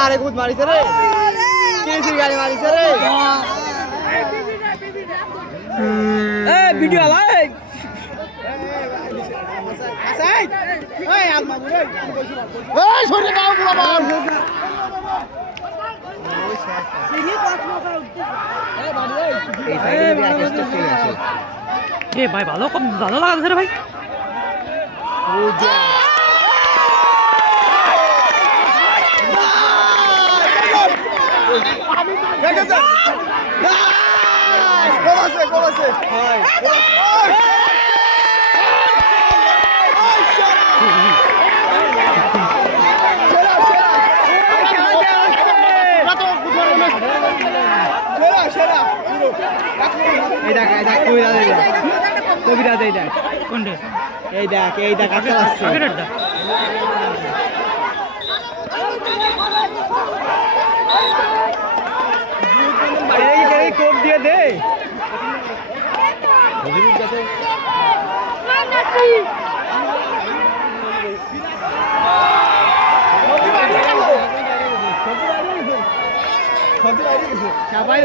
আরে খুদ মারিছে রে কেসি গাড়ি মারিছে রে এ ভিডিও আলাই সাইড এই আলমা বুড়ি এই সরে দাও বাবা এ ভাই ভালো ভালো লাগছে রে ভাই কবিরা দেই দেখ কোনটা এই দেখ আচ্ছা লাগছে আগেরটা এই কোপ দিয়ে দে সবাই